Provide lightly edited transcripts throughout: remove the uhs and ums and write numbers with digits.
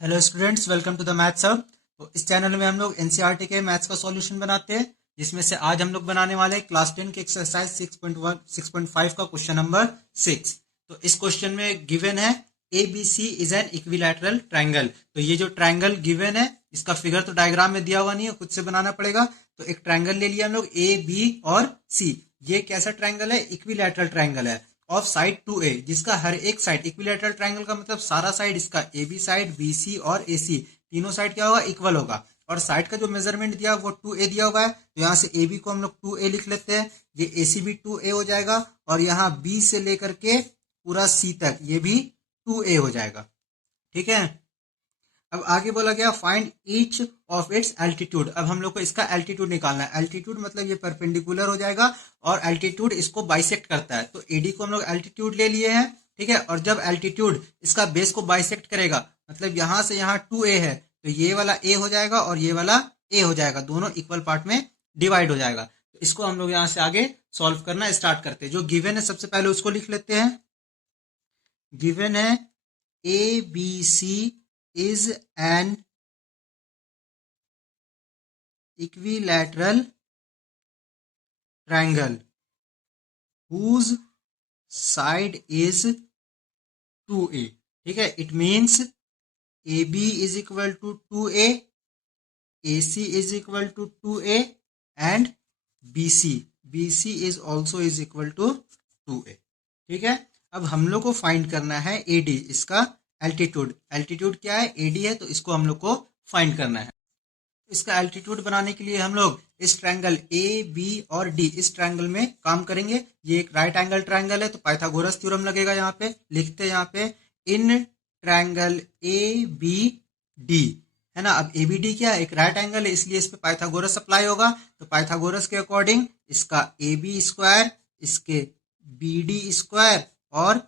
Hello students, welcome to the maths hub. तो इस channel में हम लोग एनसीईआरटी के मैथ्स का सॉल्यूशन बनाते हैं, जिसमें से आज हम लोग बनाने वाले हैं क्लास 10 के एक्सरसाइज 6.1 6.5 का क्वेश्चन नंबर 6। तो इस क्वेश्चन में गिवन है A B C is an equilateral triangle. तो ये जो ट्रायंगल गिवन है, इसका फिगर तो डायग्राम में दिया हुआ नहीं है, खुद से बनाना पड़ेगा। तो एक ट्रायंगल ले लिया हम लोग ए बी और सी। ये कैसा ट्रायंगल है? इक्विलैटरल ट्रायंगल है ऑफ साइड 2a, जिसका हर एक साइड, इक्विलैटरल ट्रायंगल का मतलब सारा साइड इसका A B side, B C और ए सी, तीनों साइड क्या होगा? इक्वल होगा। और साइड का जो मेजरमेंट दिया वो 2a दिया हुआ है, तो यहाँ से ए बी को हम लोग 2a लिख लेते हैं। ये ए सी भी 2a हो जाएगा, और यहाँ बी से लेकर के पूरा सी तक ये भी 2a हो जाएगा। ठीक है। अब आगे बोला गया find each of its altitude. अब हम लोग को इसका एल्टीट्यूड निकालना है। एल्टीट्यूड मतलब ये परपेंडिकुलर हो जाएगा, और एल्टीट्यूड इसको बाइसेक्ट करता है। तो एडी को हम लोग एल्टीट्यूड ले लिए हैं। ठीक है। और जब एल्टीट्यूड इसका बेस को बाइसेक्ट करेगा, मतलब यहां से यहाँ 2a है, तो ये वाला a हो जाएगा और ये वाला a हो जाएगा, दोनों इक्वल पार्ट में डिवाइड हो जाएगा। तो इसको हम लोग यहाँ से आगे सॉल्व करना स्टार्ट करते हैं। जो गिवन है सबसे पहले उसको लिख लेते हैं। गिवन है A B C is an equilateral triangle whose side is 2a। ठीक है। It means A B is equal to 2a, A C is equal to 2a and B C is also is equal to 2a। ठीक है। अब हम लोग को find करना है एडी, इसका एल्टीट्यूड। एल्टीट्यूड क्या है? एडी है, तो इसको हम लोग को फाइंड करना है। इसका एल्टीट्यूड बनाने के लिए हम लोग इस ट्रायंगल ए बी और डी, इस ट्रायंगल में काम करेंगे। ये एक राइट एंगल ट्रायंगल है, तो पाइथागोरस थ्योरम लगेगा। यहाँ पे लिखते हैं, यहाँ पे in triangle A B D, है ना। अब ए बी डी क्या है? एक राइट एंगल है, इसलिए इस पे पाइथागोरस अप्लाई होगा। तो पाइथागोरस के अकॉर्डिंग इसका ए बी स्क्वायर, इसके बी डी स्क्वायर और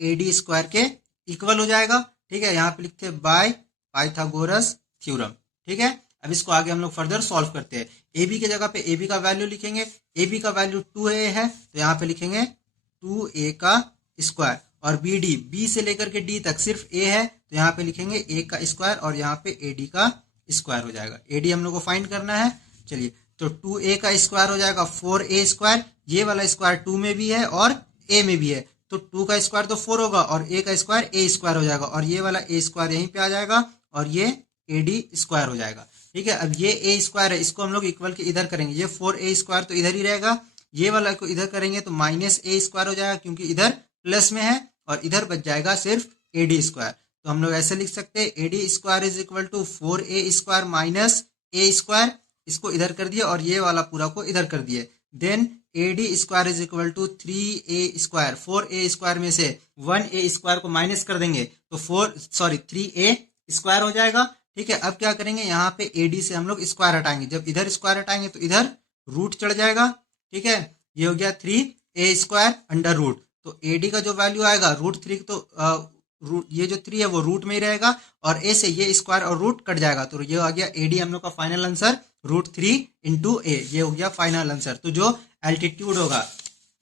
ए डी स्क्वायर के इक्वल हो जाएगा। ठीक है। यहाँ पे लिखते हैं बाय पाइथागोरस थ्योरम। ठीक है। अब इसको आगे हम लोग फर्दर सॉल्व करते हैं। ए बी की जगह पे ए बी का वैल्यू लिखेंगे। ए बी का वैल्यू 2a है, तो यहाँ पे लिखेंगे 2a का स्क्वायर। और बी डी, बी से लेकर के डी तक सिर्फ a है, तो यहाँ पे लिखेंगे a का स्क्वायर, और यहाँ पे ए डी का स्क्वायर हो जाएगा। ए डी हम लोग को फाइंड करना है। चलिए, तो 2a का स्क्वायर हो जाएगा 4a स्क्वायर। ये वाला स्क्वायर 2 में भी है और a में भी है, तो 2 का स्क्वायर तो 4 होगा, और a का स्क्वायर a स्क्वायर हो जाएगा, और ये वाला a स्क्वायर यहीं पे आ जाएगा, और ये ए डी स्क्वायर हो जाएगा। ठीक है। अब ये a स्क्वायर है, इसको हम लोग इक्वल के इधर करेंगे। ये 4a स्क्वायर तो इधर ही रहेगा, ये वाला को इधर करेंगे तो माइनस a स्क्वायर हो जाएगा, क्योंकि इधर प्लस में है, और इधर बच जाएगा सिर्फ ए डी स्क्वायर। तो हम लोग ऐसे लिख सकते हैं, A D square is equal to 4a square minus a square. इसको इधर कर दिए, और ये वाला पूरा को इधर कर दिए। Then A D square is equal to 3a square. 4a square में से 1a स्क्वायर को माइनस कर देंगे, तो 3a स्क्वायर हो जाएगा। ठीक है। अब क्या करेंगे, यहाँ पे एडी से हम लोग स्क्वायर हटाएंगे। जब इधर स्क्वायर हटाएंगे तो इधर रूट चढ़ जाएगा। ठीक है। ये हो गया 3a स्क्वायर अंडर रूट। तो एडी का जो वैल्यू आएगा √3, तो ये जो 3 है वो रूट में ही रहेगा, और a से ये स्क्वायर और रूट कट जाएगा, तो ये आ गया एडी हम लोग का फाइनल आंसर √3 इंटू ए। ये हो गया फाइनल आंसर। तो जो एल्टीट्यूड होगा,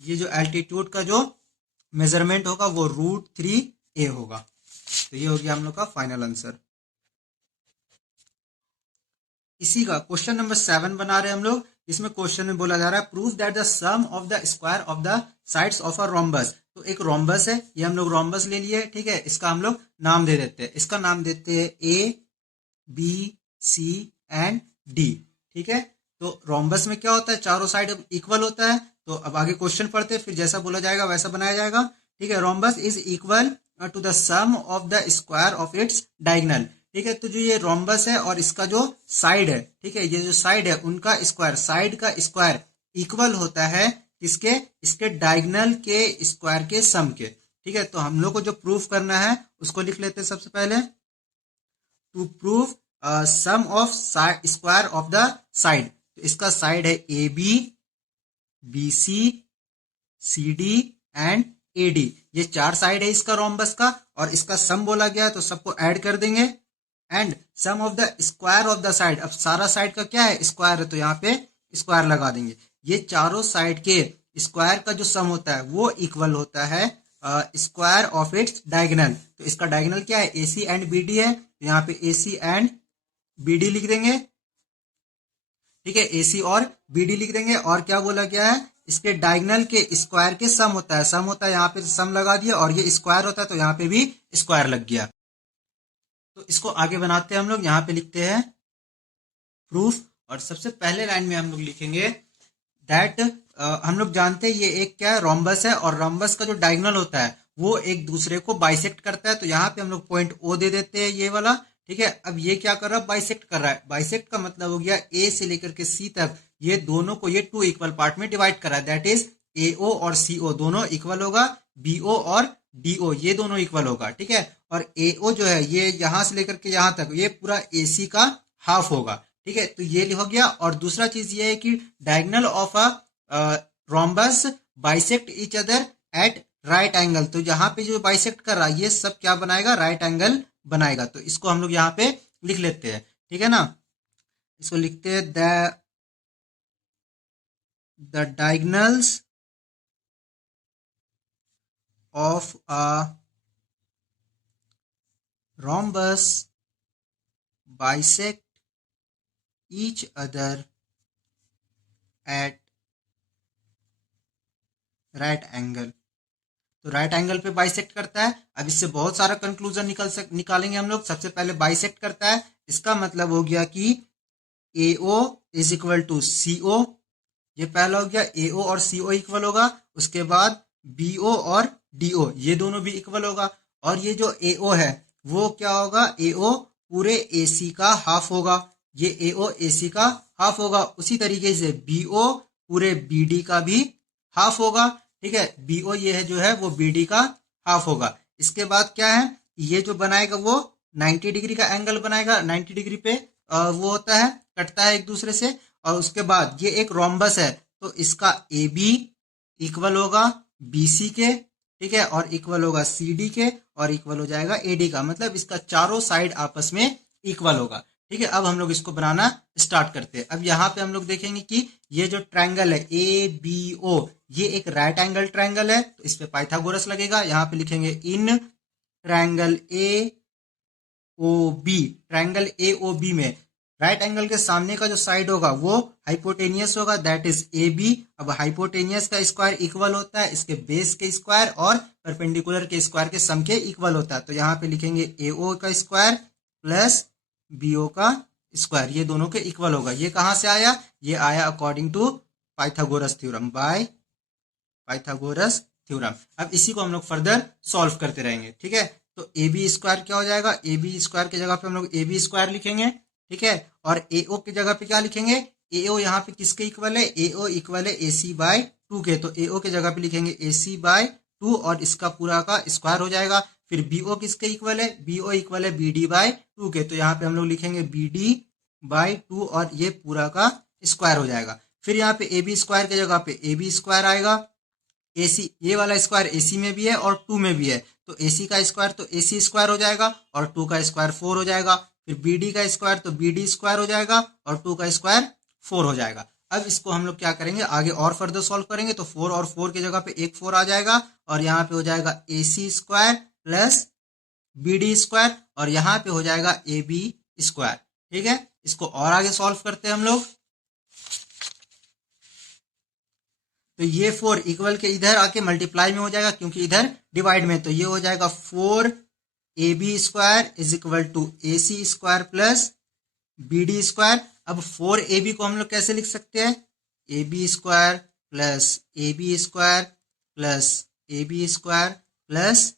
ये जो एल्टीट्यूड का जो मेजरमेंट होगा वो √3a होगा। तो ये हो गया हम लोग का फाइनल आंसर। इसी का क्वेश्चन नंबर 7 बना रहे हैं हम लोग। इसमें क्वेश्चन में बोला जा रहा है prove that the sum of the square of the sides of a rhombus. तो एक रोम्बस है, ये हम लोग रोम्बस ले लिए। ठीक है। इसका हम लोग नाम दे देते हैं। इसका नाम देते हैं A B C and D. ठीक है। तो रोम्बस में क्या होता है? चारों साइड इक्वल होता है। तो अब आगे क्वेश्चन पढ़ते हैं, फिर जैसा बोला जाएगा वैसा बनाया जाएगा। ठीक है। Rhombus is equal to the sum of the square of its diagonal. ठीक है। तो जो ये रोम्बस है और इसका जो साइड है, ठीक है, ये जो साइड है उनका स्क्वायर, साइड का स्क्वायर इक्वल होता है किसके? इसके डायगोनल के स्क्वायर के सम के। ठीक है। तो हम लोग को जो प्रूफ करना है उसको लिख लेते हैं सबसे पहले। To prove sum of square of the side. तो इसका साइड है A B, B C, C D and A D. ये 4 साइड है इसका रोम्बस का, और इसका सम बोला गया है, तो सबको ऐड कर देंगे। And sum of the square of the side, अब सारा साइड का क्या है? स्क्वायर है, तो यहाँ पे स्क्वायर लगा देंगे। ये चारों साइड के स्क्वायर का जो सम होता है वो इक्वल होता है स्क्वायर ऑफ इट्स डायगोनल। तो इसका डायगोनल क्या है, AC एंड BD है, तो यहाँ पे AC एंड BD लिख देंगे। ठीक है, AC और BD लिख देंगे। और क्या बोला गया है, इसके डायगोनल के स्क्वायर के सम होता है, सम होता है, यहाँ पे सम लगा दिया, और ये स्क्वायर होता है तो यहाँ पे भी स्क्वायर लग गया। तो इसको आगे बनाते हैं हम लोग। यहाँ पे लिखते हैं प्रूफ, और सबसे पहले लाइन में हम लोग लिखेंगे दैट हम लोग जानते हैं ये एक क्या है, रोम्बस है, और रोम्बस का जो डायगोनल होता है वो एक दूसरे को बाइसेक्ट करता है। तो यहाँ पे हम लोग पॉइंट O दे देते हैं, ये वाला। ठीक है, अब ये क्या कर रहा है, बाइसेक्ट कर रहा है। बाइसेक्ट का मतलब हो गया A से लेकर के C तक ये दोनों को ये 2 इक्वल पार्ट में डिवाइड कर रहा है। दैट इज AO और CO दोनों इक्वल होगा, BO और DO ये दोनों इक्वल होगा। ठीक है, और AO जो है ये यहां से लेकर के यहां तक ये पूरा AC का हाफ होगा। ठीक है, तो ये हो गया। और दूसरा चीज ये है कि diagonal of a rhombus bisect each other at right angle. तो यहाँ पे जो बाइसेक्ट कर रहा है ये सब क्या बनाएगा, राइट एंगल बनाएगा। तो इसको हम लोग यहाँ पे लिख लेते हैं। ठीक है ना, इसको लिखते हैं the diagonals of a rhombus bisect each other at right angle. तो राइट एंगल पे बाइसेक्ट करता है। अब इससे बहुत सारा कंक्लूजन निकालेंगे हम लोग। सबसे पहले बाइसेक्ट करता है, इसका मतलब हो गया कि AO is equal to CO। ये पहला हो गया, AO और CO इक्वल होगा। उसके बाद BO और DO ये दोनों भी इक्वल होगा। और ये जो AO है वो क्या होगा, AO पूरे AC का हाफ होगा। ये AO AC का हाफ होगा। उसी तरीके से BO पूरे BD का भी हाफ होगा। ठीक है, BO ये है जो है वो BD का हाफ होगा। इसके बाद क्या है, ये जो बनाएगा वो 90 डिग्री का एंगल बनाएगा। 90 डिग्री पे वो होता है, कटता है एक दूसरे से। और उसके बाद ये एक रोम्बस है तो इसका AB इक्वल होगा BC के। ठीक है, और इक्वल होगा CD के, और इक्वल हो जाएगा AD का। मतलब इसका चारों साइड आपस में इक्वल होगा। ठीक है, अब हम लोग इसको बनाना स्टार्ट करते हैं। अब यहाँ पे हम लोग देखेंगे कि ये जो ट्रायंगल है ABO ये एक राइट एंगल ट्रायंगल है, तो इस पे पाइथागोरस लगेगा। यहाँ पे लिखेंगे in triangle AOB, triangle AOB में राइट एंगल के सामने का जो साइड होगा वो हाइपोटेनियस होगा, दैट इज AB। अब हाइपोटेनियस का स्क्वायर इक्वल होता है इसके बेस के स्क्वायर और परपेंडिकुलर के स्क्वायर के सम के इक्वल होता है। तो यहाँ पे लिखेंगे AO का स्क्वायर प्लस BO का स्क्वायर, ये दोनों के इक्वल होगा। ये कहां से आया, ये आया according to Pythagoras theorem, by Pythagoras theorem. अब इसी को हम लोग फर्दर सॉल्व करते रहेंगे। ठीक है, तो AB स्क्वायर क्या हो जाएगा, AB स्क्वायर की जगह पे हम लोग AB स्क्वायर लिखेंगे। ठीक है, और AO की जगह पे क्या लिखेंगे, AO यहाँ पे किसके इक्वल है, AO इक्वल है AC बाय 2 के। तो AO की जगह पे लिखेंगे AC बाय 2 और इसका पूरा का स्क्वायर हो जाएगा। फिर BO किसके इक्वल है, BO इक्वल है BD बाय 2 के। तो यहाँ पे हम लोग लिखेंगे BD बाय 2 और ये पूरा का स्क्वायर हो जाएगा। फिर यहाँ पे AB स्क्वायर की जगह पे AB स्क्वायर आएगा। AC ये वाला स्क्वायर AC में भी है और 2 में भी है, तो AC का स्क्वायर तो AC स्क्वायर हो जाएगा और 2 का स्क्वायर 4 हो जाएगा। फिर BD का स्क्वायर तो BD स्क्वायर हो जाएगा और 2 का स्क्वायर 4 हो जाएगा। अब इसको हम लोग क्या करेंगे, आगे और फर्दर सॉल्व करेंगे। तो 4 और 4 की जगह पे एक 4 आ जाएगा और यहाँ पे हो जाएगा AC square plus BD square और यहाँ पे हो जाएगा AB स्क्वायर। ठीक है, इसको और आगे सॉल्व करते हैं हम लोग। तो ये 4 इक्वल के इधर आके मल्टीप्लाई में हो जाएगा क्योंकि इधर डिवाइड में, तो ये हो जाएगा 4AB square is equal to AC square plus BD square. अब 4AB को हम लोग कैसे लिख सकते हैं, AB square plus AB square plus AB square plus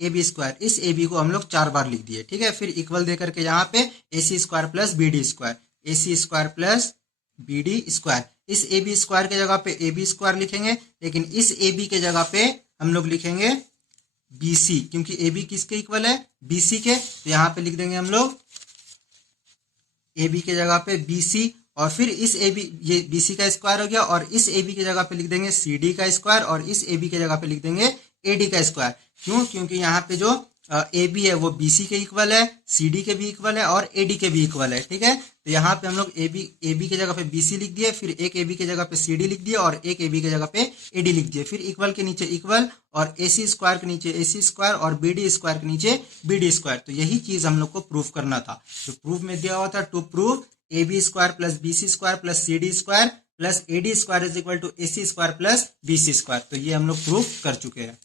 AB square. इस AB को हम लोग 4 बार लिख दिए। ठीक है, फिर इक्वल दे करके यहाँ पे AC square plus BD square, AC square plus BD square. इस AB स्क्वायर के जगह पे AB स्क्वायर लिखेंगे, लेकिन इस AB के जगह पे हम लोग लिखेंगे BC क्योंकि AB किसके इक्वल है, BC के। तो यहाँ पे लिख देंगे हम लोग AB के जगह पे BC और फिर इस AB ये BC का स्क्वायर हो गया और इस AB की जगह पे लिख देंगे CD का स्क्वायर और इस AB की जगह पे लिख देंगे AD का स्क्वायर। क्यों, क्योंकि यहाँ पे जो AB है वो BC के इक्वल है, CD के भी इक्वल है और AD के भी इक्वल है। ठीक है, तो तो यहाँ पे हम लोग ए बी के जगह पे बी सी लिख दिए, फिर एक ए बी के जगह पे सी डी लिख दिए और एक ए बी के जगह पे ए डी लिख दिए, फिर इक्वल के नीचे इक्वल और ए सी स्क्वायर के नीचे ए सी स्क्वायर और बी डी स्क्वायर के नीचे बी डी स्क्वायर। तो यही चीज हम लोग को प्रूफ करना था। तो प्रूफ में दिया हुआ था to prove A B square plus B C square plus C D square plus A D square is equal to A C square plus B C square. तो ये हम लोग प्रूफ कर चुके हैं।